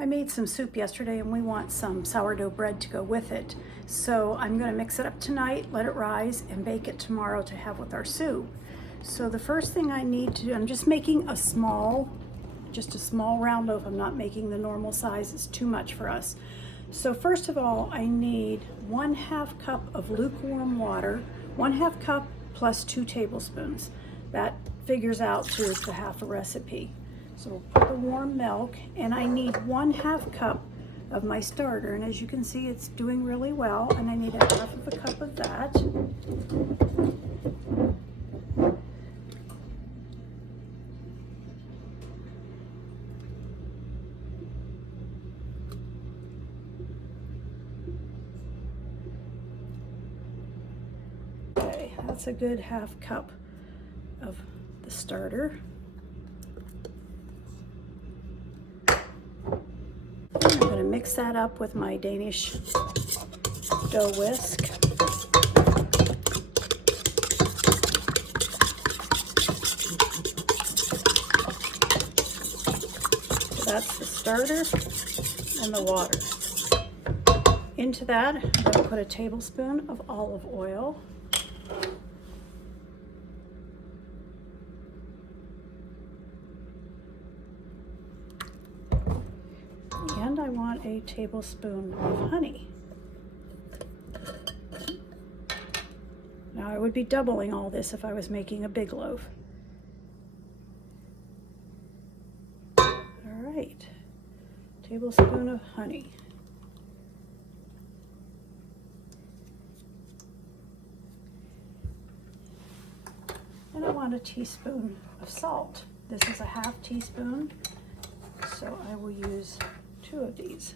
I made some soup yesterday and we want some sourdough bread to go with it. So I'm going to mix it up tonight, let it rise, and bake it tomorrow to have with our soup. So the first thing I need to do, I'm just making just a small round loaf. I'm not making the normal size, it's too much for us. So first of all, I need 1/2 cup of lukewarm water, 1/2 cup plus 2 tablespoons. That figures out to the half a recipe. So we'll put the warm milk, and I need 1/2 cup of my starter, and as you can see, it's doing really well, and I need 1/2 cup of that. Okay, that's a good 1/2 cup of the starter. I'm going to mix that up with my Danish dough whisk. So that's the starter and the water. Into that, I'm going to put a tablespoon of olive oil. And I want a tablespoon of honey. Now I would be doubling all this if I was making a big loaf. All right, tablespoon of honey. And I want a teaspoon of salt. This is a 1/2 teaspoon, so I will use 2 of these.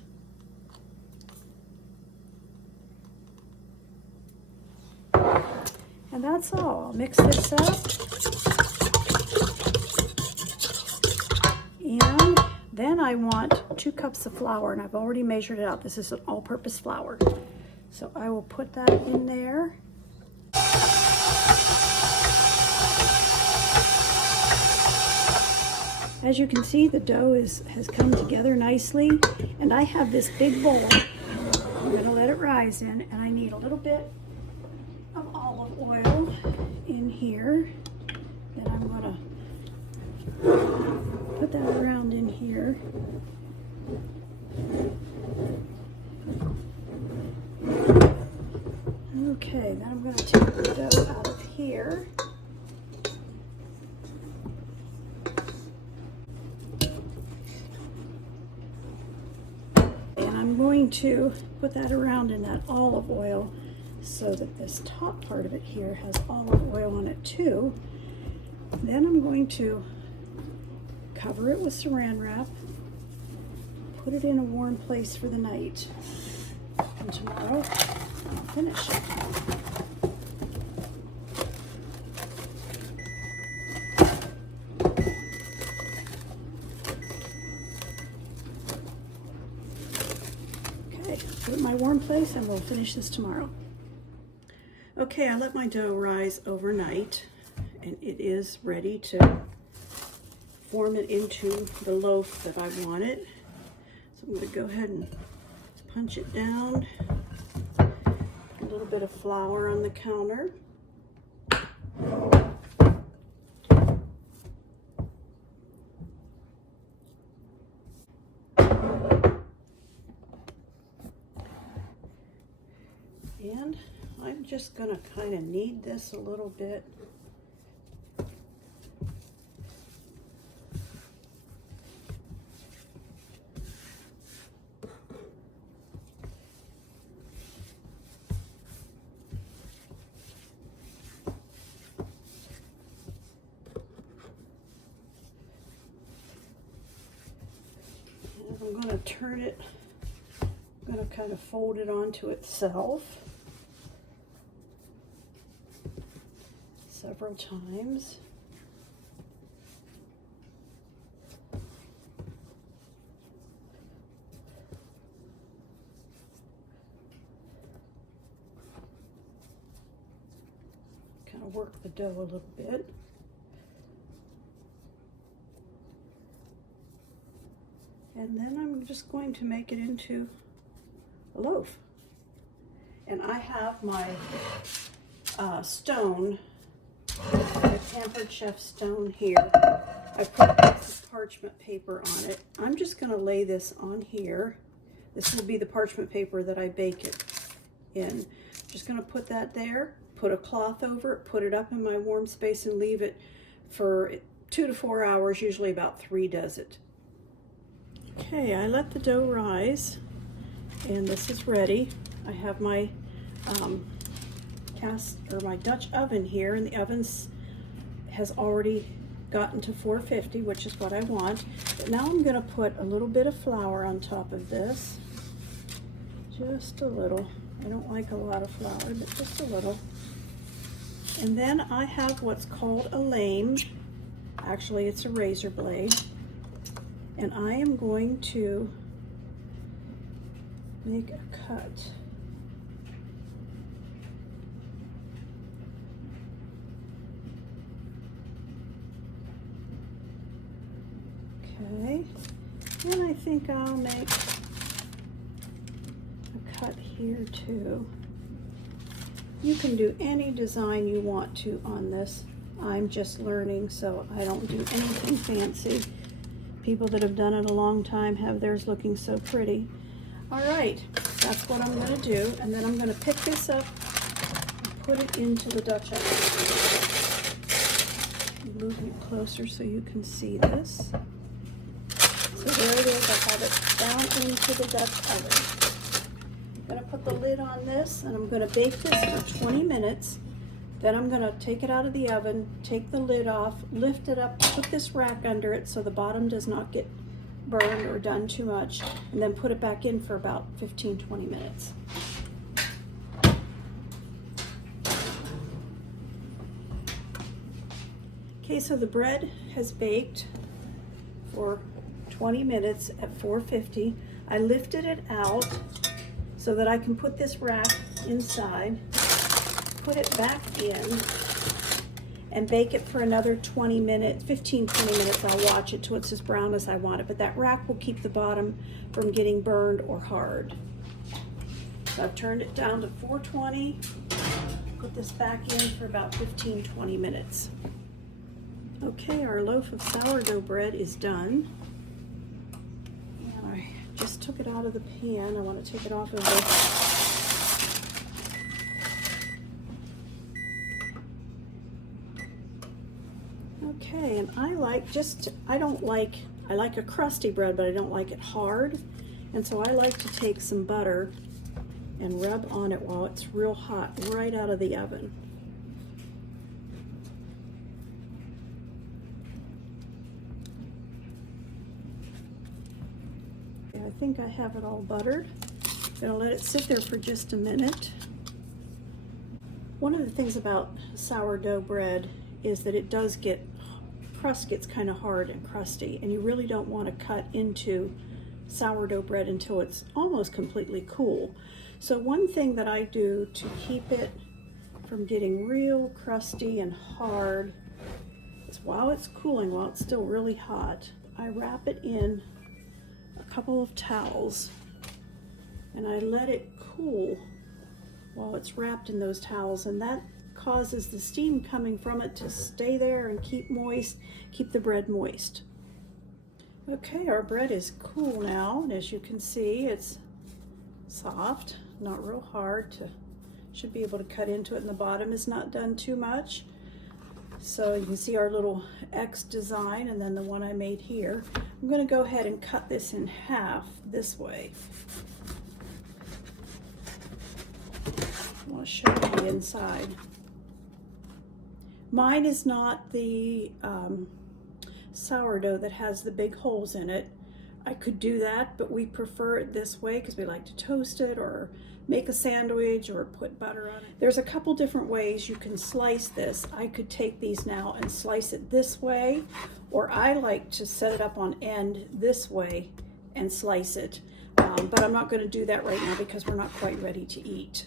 And that's all. I'll mix this up. And then I want 2 cups of flour, and I've already measured it out. This is an all-purpose flour. So I will put that in there. As you can see, the dough has come together nicely, and I have this big bowl I'm going to let it rise in, and I need a little bit of olive oil in here. Then I'm going to put that around in here. Okay, then I'm going to take the dough out of here. I'm going to put that around in that olive oil so that this top part of it here has olive oil on it too. Then I'm going to cover it with saran wrap, put it in a warm place for the night, and tomorrow I'll finish it. Put it in my warm place and we'll finish this tomorrow. Okay, I let my dough rise overnight and it is ready to form it into the loaf that I want it. So I'm going to go ahead and punch it down. A little bit of flour on the counter. And I'm just going to kind of knead this a little bit. And I'm going to turn it, I'm going to kind of fold it onto itself several times. Kind of work the dough a little bit. And then I'm just going to make it into a loaf. And I have my stone, my Pampered Chef stone here. I put a piece of parchment paper on it. I'm just going to lay this on here. This will be the parchment paper that I bake it in. Just going to put that there, put a cloth over it, put it up in my warm space, and leave it for 2 to 4 hours. Usually about 3 does it. Okay, I let the dough rise, and this is ready. I have my my Dutch oven here, and the oven has already gotten to 450, which is what I want. But now I'm going to put a little bit of flour on top of this, just a little. I don't like a lot of flour, but just a little. And then I have what's called a lame. Actually, it's a razor blade, and I am going to make a cut. Okay, and I think I'll make a cut here too. You can do any design you want to on this. I'm just learning, so I don't do anything fancy. People that have done it a long time have theirs looking so pretty. All right, that's what I'm going to do, and then I'm going to pick this up and put it into the Dutch oven. Move it closer so you can see this. So there it is. I have it down into the Dutch oven. I'm going to put the lid on this, and I'm going to bake this for 20 minutes. Then I'm going to take it out of the oven, take the lid off, lift it up, put this rack under it so the bottom does not get burned or done too much, and then put it back in for about 15-20 minutes. Okay, so the bread has baked for 20 minutes at 450. I lifted it out so that I can put this rack inside, put it back in, and bake it for another 20 minutes, 15-20 minutes. I'll watch it till it's as brown as I want it, but that rack will keep the bottom from getting burned or hard. So I've turned it down to 420, put this back in for about 15-20 minutes. Okay, our loaf of sourdough bread is done. I just took it out of the pan. I want to take it off of the... Okay, and I like a crusty bread, but I don't like it hard. And so I like to take some butter and rub on it while it's real hot, right out of the oven. I think I have it all buttered. I'm gonna let it sit there for just a minute. One of the things about sourdough bread is that it does crust gets kind of hard and crusty, and you really don't want to cut into sourdough bread until it's almost completely cool. So one thing that I do to keep it from getting real crusty and hard is while it's cooling, while it's still really hot, I wrap it in a couple of towels and I let it cool while it's wrapped in those towels, and that causes the steam coming from it to stay there and keep the bread moist. Okay, our bread is cool now, and as you can see, it's soft, not real hard. Should be able to cut into it, and the bottom is not done too much. So you can see our little X design, and then the one I made here. I'm going to go ahead and cut this in half this way. I want to show you the inside. Mine is not the sourdough that has the big holes in it. I could do that, but we prefer it this way because we like to toast it or make a sandwich or put butter on it. There's a couple different ways you can slice this. I could take these now and slice it this way, or I like to set it up on end this way and slice it. But I'm not going to do that right now because we're not quite ready to eat.